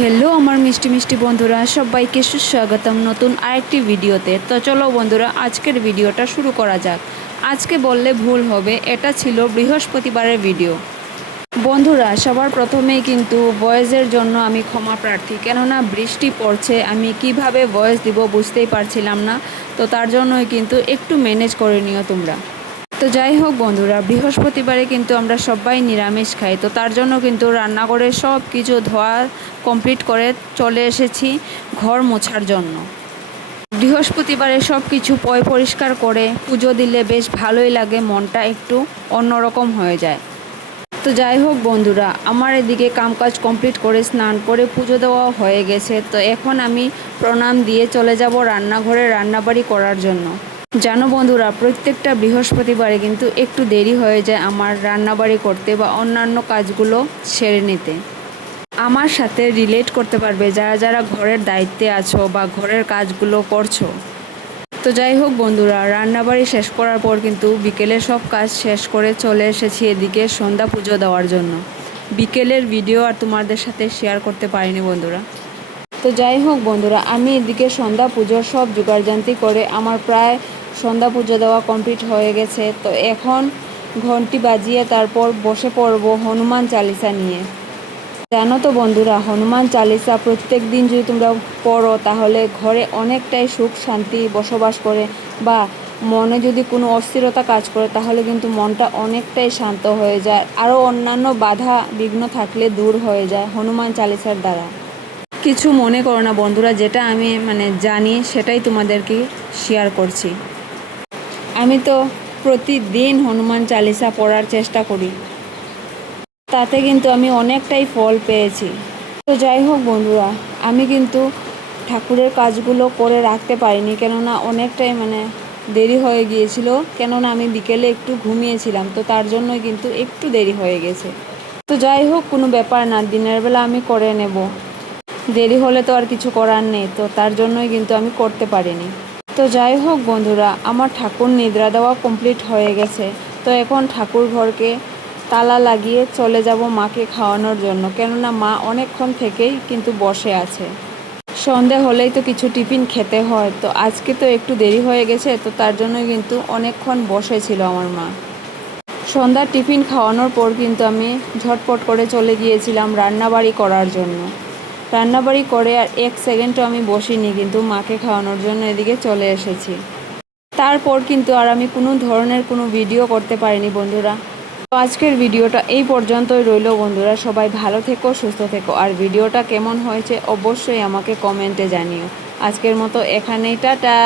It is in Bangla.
হ্যালো আমার মিষ্টি মিষ্টি বন্ধুরা, সবাইকে সুস্বাগতম নতুন আরেকটি ভিডিওতে। তো চলো বন্ধুরা, আজকের ভিডিওটা শুরু করা যাক। আজকে বললে ভুল হবে, এটা ছিল বৃহস্পতিবারের ভিডিও। বন্ধুরা, সবার প্রথমেই কিন্তু ভয়েসের জন্য আমি ক্ষমা প্রার্থী, কেননা বৃষ্টি পড়ছে, আমি কিভাবে ভয়েস দিব বুঝতেই পারছিলাম না। তো তার জন্যই কিন্তু একটু ম্যানেজ করে নিও তোমরা। তো যাই হোক বন্ধুরা, বৃহস্পতিবারে কিন্তু আমরা সবাই নিরামিষ খাই। তো তার জন্য কিন্তু রান্নাঘরে সব কিছু ধোয়া কমপ্লিট করে চলে এসেছি ঘর মোছার জন্য। বৃহস্পতিবারে সব কিছু পরিষ্কার করে পুজো দিলে বেশ ভালোই লাগে, মনটা একটু অন্যরকম হয়ে যায়। তো যাই হোক বন্ধুরা, আমার এদিকে কামকাজ কমপ্লিট করে স্নান করে পুজো দেওয়া হয়ে গেছে। তো এখন আমি প্রণাম দিয়ে চলে যাব রান্নাঘরে রান্নাবাড়ি করার জন্য। জানো বন্ধুরা, প্রত্যেকটা বৃহস্পতিবারে কিন্তু একটু দেরি হয়ে যায় আমার রান্নাবাড়ি করতে বা অন্যান্য কাজগুলো সেরে নিতে। আমার সাথে রিলেট করতে পারবে যারা যারা ঘরের দায়িত্বে আছো বা ঘরের কাজগুলো করছো। তো যাই হোক বন্ধুরা, রান্নাবাড়ি শেষ করার পর কিন্তু বিকেলে সব কাজ শেষ করে চলে এসেছি এদিকে সন্ধ্যা পুজো দেওয়ার জন্য। বিকেলের ভিডিও আর তোমাদের সাথে শেয়ার করতে পারিনি বন্ধুরা। তো যাই হোক বন্ধুরা, আমি এদিকে সন্ধ্যা পুজোর সব জোগাড়জান্তি করে আমার প্রায় সন্ধ্যা পুজো দেওয়া কমপ্লিট হয়ে গেছে। তো এখন ঘন্টি বাজিয়ে তারপর বসে পড়ব হনুমান চালিসা নিয়ে। জানো তো বন্ধুরা, হনুমান চালিসা প্রত্যেক দিন যদি তোমরা পড়ো তাহলে ঘরে অনেকটাই সুখ শান্তি বসবাস করে, বা মনে যদি কোনো অস্থিরতা কাজ করে তাহলে কিন্তু মনটা অনেকটাই শান্ত হয়ে যায়। আরও অন্যান্য বাধা বিঘ্ন থাকলে দূর হয়ে যায় হনুমান চালিসার দ্বারা। কিছু মনে করো না বন্ধুরা, যেটা আমি জানি সেটাই তোমাদেরকে শেয়ার করছি। আমি তো প্রতিদিন হনুমান চালিসা পড়ার চেষ্টা করি, তাতে কিন্তু আমি অনেকটাই ফল পেয়েছি। তো যাই হোক বন্ধুরা, আমি কিন্তু ঠাকুরের কাজগুলো করে রাখতে পারিনি, কেননা অনেকটাই দেরি হয়ে গিয়েছিল, কেননা আমি বিকেলে একটু ঘুমিয়েছিলাম। তো তার জন্যই কিন্তু একটু দেরি হয়ে গেছে। তো যাই হোক, কোনো ব্যাপার না, দিনের বেলা আমি করে নেব। দেরি হলে তো আর কিছু করার নেই, তো তার জন্যই কিন্তু আমি করতে পারিনি। তো যাই হোক বন্ধুরা, আমার ঠাকুর নিদ্রা দেওয়া কমপ্লিট হয়ে গেছে। তো এখন ঠাকুর ঘরকে তালা লাগিয়ে চলে যাব মাকে খাওয়ানোর জন্য, কেননা মা অনেকক্ষণ থেকেই কিন্তু বসে আছে। সন্ধে হলেই তো কিছু টিফিন খেতে হয়, তো আজকে তো একটু দেরি হয়ে গেছে, তো তার জন্যই কিন্তু অনেকক্ষণ বসেছিল আমার মা। সন্ধ্যার টিফিন খাওয়ানোর পর কিন্তু আমি ঝটপট করে চলে গিয়েছিলাম রান্নাবাড়ি করার জন্য। রান্নাবাড়ি করে আর এক সেকেন্ডও আমি বসিনি, কিন্তু মাকে খাওয়ানোর জন্য এদিকে চলে এসেছি। তারপর কিন্তু আর আমি কোনো ধরনের কোনো ভিডিও করতে পারিনি বন্ধুরা। তো আজকের ভিডিওটা এই পর্যন্তই রইল বন্ধুরা। সবাই ভালো থেকো, সুস্থ থেকো, আর ভিডিওটা কেমন হয়েছে অবশ্যই আমাকে কমেন্টে জানিও। আজকের মতো এখানেই, টাটা।